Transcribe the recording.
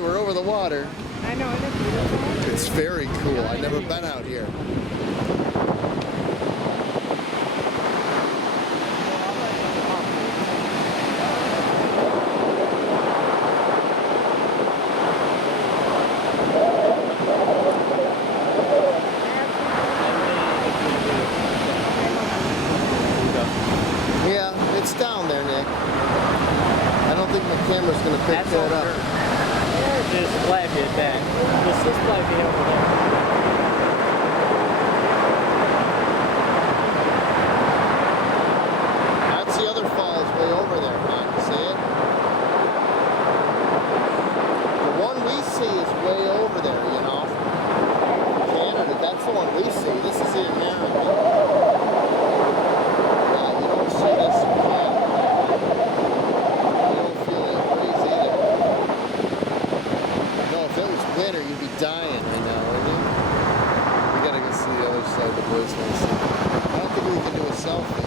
me. We're over the water. I know, isn't it beautiful? It's very cool. I've never been out here. Yeah, it's down there, Nick. I don't think my camera's going to pick that up. Just flash it back. Just flash it over there. That's the other falls way over there, man. See it? The one we see is way over there, you know. Canada, that's the one we see. This is the American. Yeah, you don't see this in Canada. You don't feel that breeze either. No, if it was winter, you'd be dying right now, wouldn't you? We gotta go see the other side of the boys. I don't think we can do a selfie.